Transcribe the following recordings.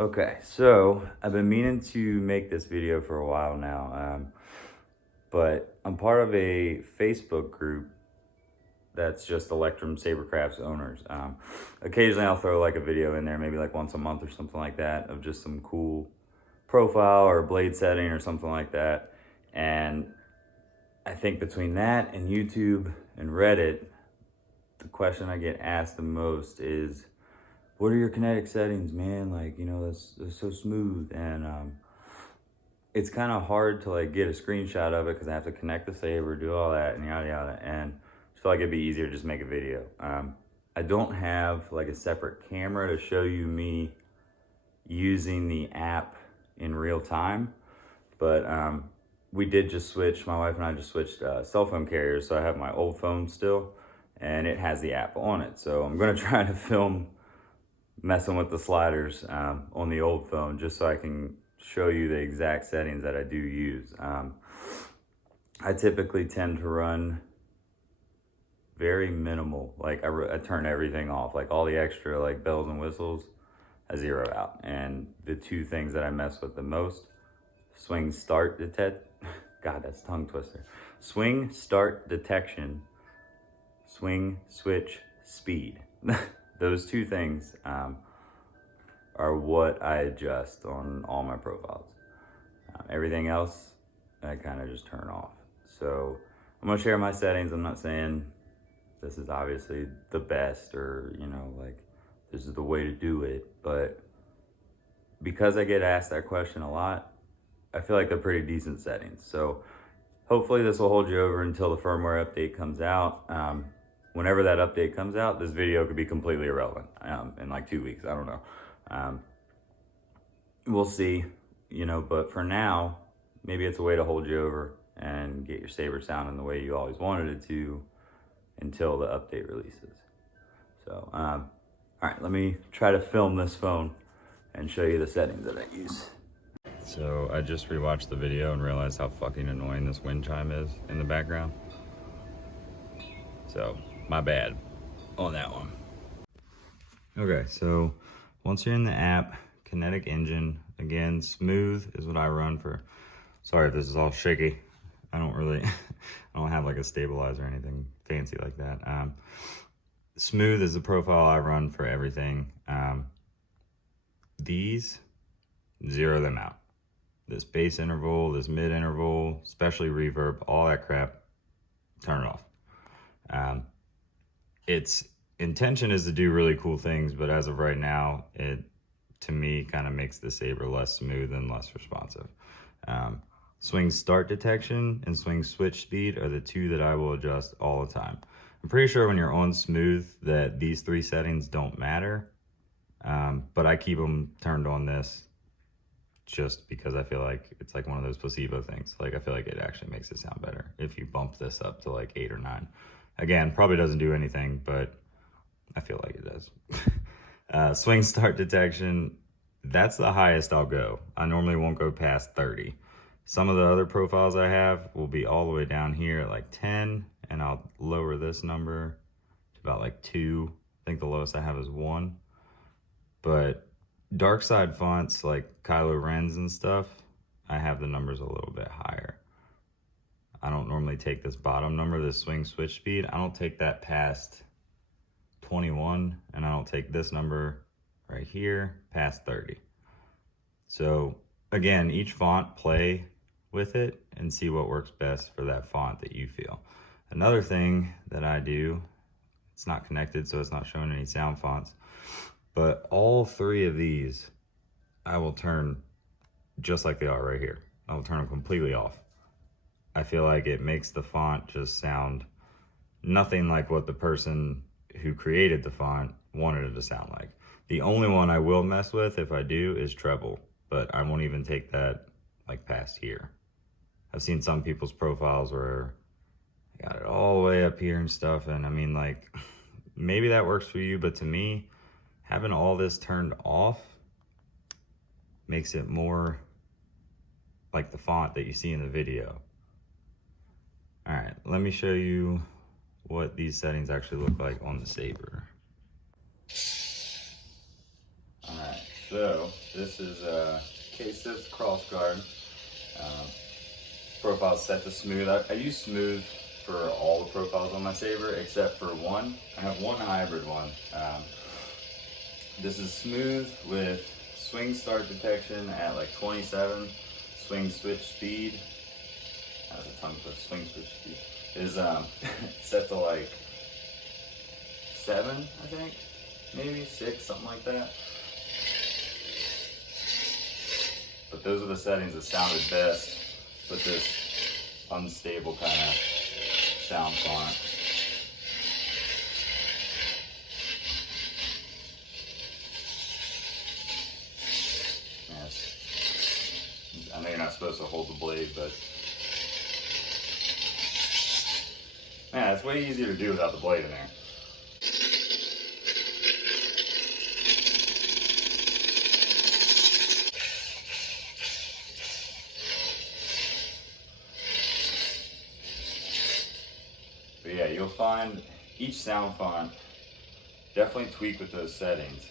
Okay, so I've been meaning to make this video for a while now, but I'm part of a Facebook group that's just Electrum Sabercrafts owners. Occasionally I'll throw like a video in there, maybe like once a month or something like that, of just some cool profile or blade setting or something like that. And I think between that and YouTube and Reddit, the question I get asked the most is, what are your kinetic settings, man? Like, you know, that's so smooth. And it's kind of hard to like get a screenshot of it because I have to connect the saber, do all that, and yada yada. And I feel like it'd be easier to just make a video. I don't have like a separate camera to show you me using the app in real time, but we did just switch, my wife and I just switched cell phone carriers, so I have my old phone still, and it has the app on it. So I'm gonna try to film messing with the sliders on the old phone, just so I can show you the exact settings that I do use. I typically tend to run very minimal. Like I turn everything off, like all the extra like bells and whistles, I zero out. And the two things that I mess with the most, swing start detect, God, that's tongue twister. Swing start detection, swing switch speed. Those two things are what I adjust on all my profiles. Everything else, I kind of just turn off. So I'm gonna share my settings. I'm not saying this is obviously the best or, you know, like this is the way to do it, but because I get asked that question a lot, I feel like they're pretty decent settings. So hopefully this will hold you over until the firmware update comes out. Whenever that update comes out, this video could be completely irrelevant in like 2 weeks. I don't know. We'll see, you know, but for now, maybe it's a way to hold you over and get your saber sounding the way you always wanted it to until the update releases. So, all right, let me try to film this phone and show you the settings that I use. So I just rewatched the video and realized how fucking annoying this wind chime is in the background. So, my bad on that one. Okay, so once you're in the app, Kinetic engine, again, smooth is what I run for. Sorry if this is all shaky. I don't have like a stabilizer or anything fancy like that. Smooth is the profile I run for everything. These, zero them out. This bass interval, this mid interval, especially reverb, all that crap, turn it off. Its intention is to do really cool things, but as of right now, it, to me, kind of makes the saber less smooth and less responsive. Swing start detection and swing switch speed are the two that I will adjust all the time. I'm pretty sure when you're on smooth that these three settings don't matter, but I keep them turned on this just because I feel like it's like one of those placebo things. Like I feel like it actually makes it sound better if you bump this up to like 8 or 9. Again, probably doesn't do anything, but I feel like it does. Swing start detection, that's the highest I'll go. I normally won't go past 30. Some of the other profiles I have will be all the way down here at like 10, and I'll lower this number to about like 2. I think the lowest I have is 1. But dark side fonts like Kylo Ren's and stuff, I have the numbers a little bit higher. I don't normally take this bottom number, this swing switch speed, I don't take that past 21, and I don't take this number right here past 30. So again, each font, play with it and see what works best for that font that you feel. Another thing that I do, it's not connected, so it's not showing any sound fonts, but all 3 of these I will turn just like they are right here. I will turn them completely off. I feel like it makes the font just sound nothing like what the person who created the font wanted it to sound like. The only one I will mess with if I do is treble, but I won't even take that like past here. I've seen some people's profiles where I got it all the way up here and stuff, and I mean, like, maybe that works for you, but to me, having all this turned off makes it more like the font that you see in the video. All right, let me show you what these settings actually look like on the saber. All right, So this is K-Sif's cross guard. Profile set to smooth. I use smooth for all the profiles on my Saber except for one. I have one hybrid one. This is smooth with swing start detection at like 27, swing switch speed. That's a tongue twister. Swing switch speed is set to like 7, I think, maybe 6, something like that. But those are the settings that sounded best with this unstable kind of sound font. Yes. I know you're not supposed to hold the blade, but man, it's way easier to do without the blade in there. But yeah, you'll find each sound font definitely tweak with those settings.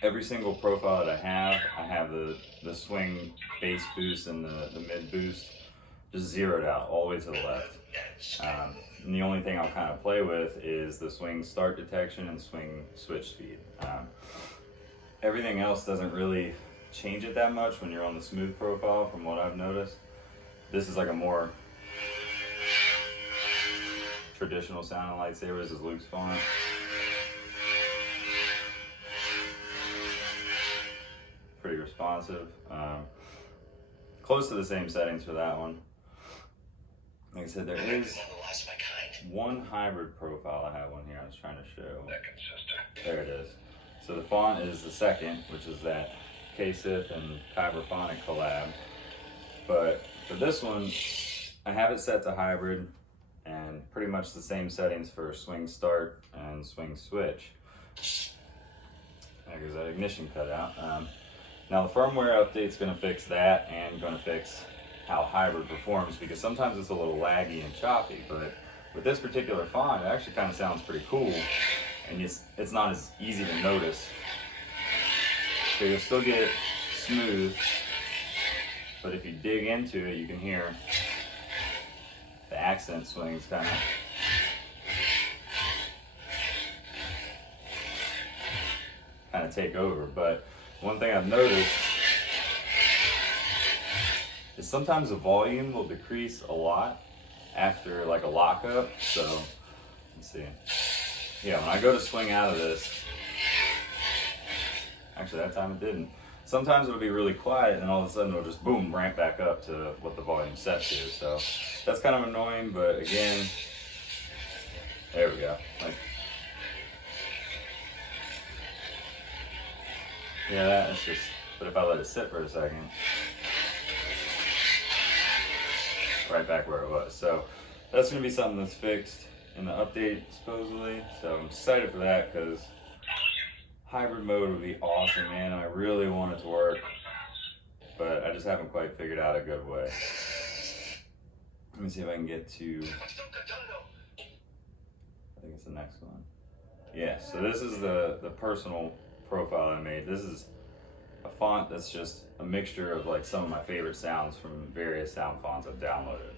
Every single profile that I have the swing bass boost and the mid boost just zeroed out all the way to the left. And the only thing I'll kind of play with is the swing start detection and swing switch speed. Everything else doesn't really change it that much when you're on the smooth profile from what I've noticed. This is like a more traditional sounding lightsaber. This is Luke's font. Pretty responsive. Close to the same settings for that one. Like I said, there is one hybrid profile. I have one here I was trying to show. There it is. So the font is the second, which is that K-Sif and Kyberphonic collab. But for this one, I have it set to hybrid and pretty much the same settings for swing start and swing switch. There's that ignition cut out. Now the firmware update's going to fix that and going to fix how hybrid performs, because sometimes it's a little laggy and choppy, but with this particular font it actually kind of sounds pretty cool, and it's not as easy to notice. So you'll still get smooth, but if you dig into it you can hear the accent swings kind of take over. But one thing I've noticed is sometimes the volume will decrease a lot after like a lockup. So let's see. Yeah, when I go to swing out of this, actually that time it didn't. Sometimes it'll be really quiet and all of a sudden it'll just boom, ramp back up to what the volume's set to. So that's kind of annoying, but again, there we go. Like, yeah, that's just, but if I let it sit for a second, right back where it was. So that's going to be something that's fixed in the update supposedly. So I'm excited for that because hybrid mode would be awesome, man. I really want it to work, but I just haven't quite figured out a good way. Let me see if I can get to, I think it's the next one. Yeah, so this is the personal profile I made. This is a font that's just a mixture of like some of my favorite sounds from various sound fonts I've downloaded.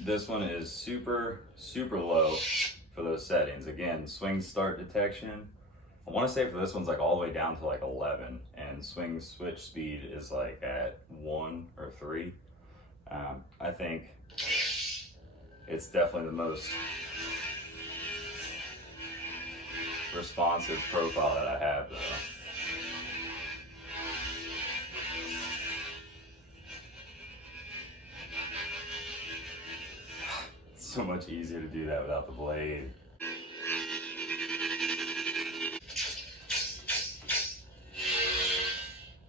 This one is super low for those settings. Again, swing start detection, I want to say for this one's like all the way down to like 11, and swing switch speed is like at 1 or 3. I think it's definitely the most responsive profile that I have though. It's so much easier to do that without the blade.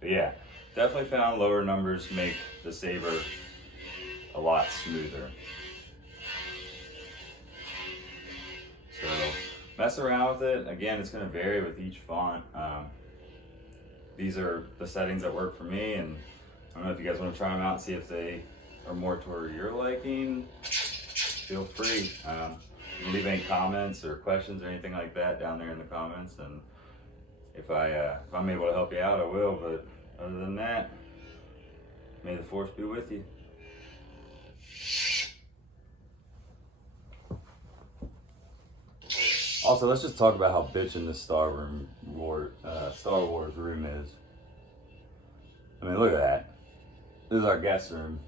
But yeah, definitely found lower numbers make the Saber a lot smoother. So mess around with it. Again, it's going to vary with each font. These are the settings that work for me, and I don't know if you guys want to try them out and see if they are more toward your liking. Feel free. You can leave any comments or questions or anything like that down there in the comments, and If I'm able to help you out, I will. But other than that, may the force be with you. Also, let's just talk about how bitchin' this Star Wars room is. I mean, look at that. This is our guest room.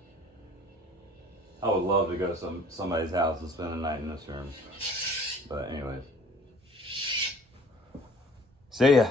I would love to go to somebody's house and spend the night in this room. But anyways. See ya.